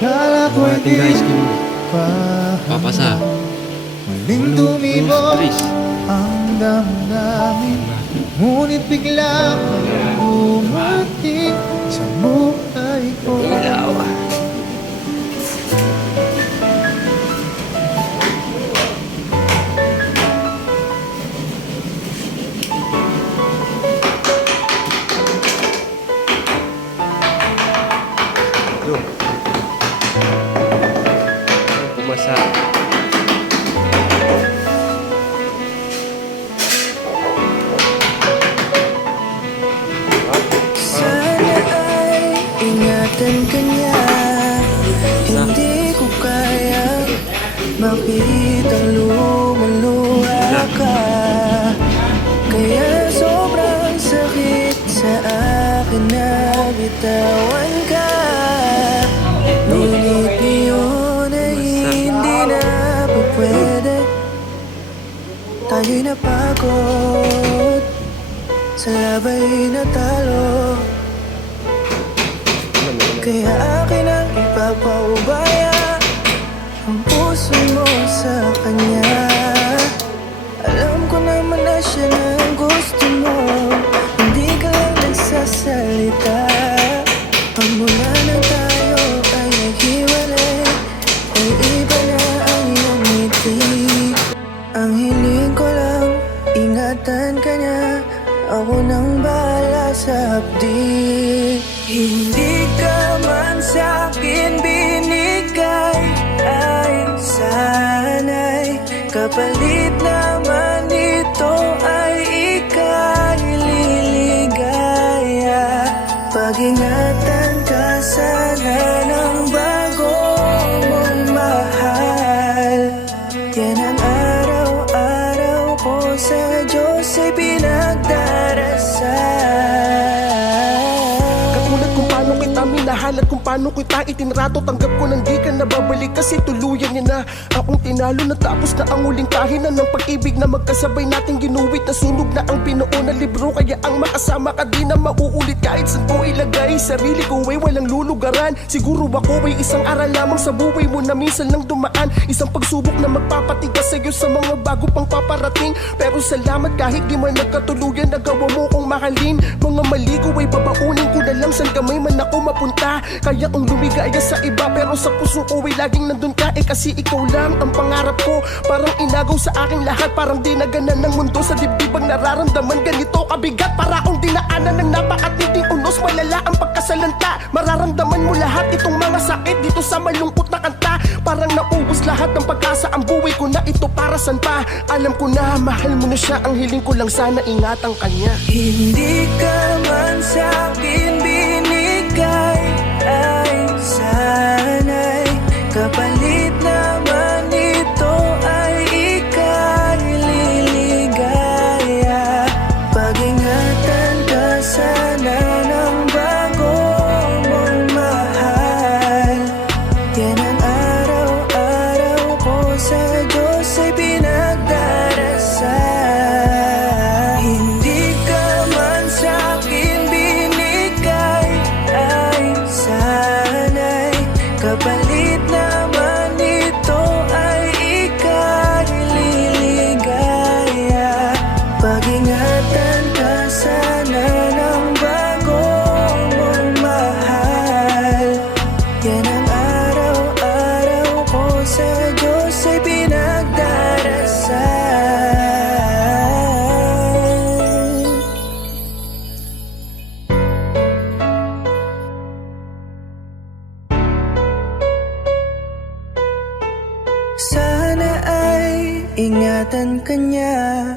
Kala ko'y Ating guys kung papasa. papasa. Muling tumibok Tris. ang damdamin, ngunit bigla kang dumating sa buhay ko. Ilaw. Pumasa. Sana ay ingatan ka niya. Hindi ko kaya makitang lumuluha ka. Kaya sobrang sakit sa akin na bitawan ka. Ngunit ngayon ay hindi na pa pwede. Tayo'y napagod sa labay na talo. Kaya akin ang ipapaubaya ang puso mo sa kanya. Alam ko naman na siya na ang gusto mo, hindi ka lang nagsasalita. Pagmula na tayo ay naghiwalay, ay iba na ang iyong ngiti. Ang hiling ko lang, ingatan ka niya. Ako nang bahala sa hapdi. Hindi ka man sa'kin binigay, ay sana'y kapalit naman ito ay ika'y liligaya. Pag-ingatan ka sana ng bago mong mahal. Yan ang araw-araw ko sa Diyos ay pinagdarasal. Katulad kung paano kita minahal at kung paano kita itinrato. Tanggap ko nang di ka nababalik kasi tuluyan niya na akong tinalo. Natapos na ang huling kahinan ng pag-ibig na magkasabay nating ginuwit. Nasunog na ang binuo na libro, kaya ang makasama ka di na mauulit. Kahit saan ko ilagay sarili ko ay walang lulugaran. Siguro ako ay isang aral lamang sa buhay mo na minsan lang dumaan. Isang pagsubok na magpapatigas sa'yo sa mga bago pang paparating. Pero salamat kahit di man nagkatuluyan, nagawa mo kong mahalin. Mga mali ko ay babaunin ko na lang saan kamay man ako mapunta. Kaya kong lumigaya sa iba pero sa puso ko ay laging nandun ka. Kasi ikaw lang ang pangarap ko. Parang inagaw sa aking lahat, parang dinaganan ng mundo sa dibdib ang nararamdaman. Ganito kabigat para akong dinaanan ng napakatinding unos. Malala ang pagkasalanta, mararamdaman mo lahat itong mga sakit dito sa malungkot na kanta. Parang naubos lahat ng pag-asa, ang buhay ko na ito para san pa. Alam ko na mahal mo na siya, ang hiling ko lang sana ingatan kanya. Hindi ka man sa'kin binigay, ay sana'y kapalit naman ito ay ika'y liligaya. Pag-ingatan ka sana ng bago mong mahal. Yan ang araw-araw ko sa Diyos ay pinagdarasal. Hindi ka man sa'kin binigay, ay sana'y kapalit naman ito ay ika'y liligaya. Pag-ingatan ka sana ng bago mong mahal. Yan ang araw-araw ko sa Diyos ay pinagdarasal. Sana ay ingatan ka niya.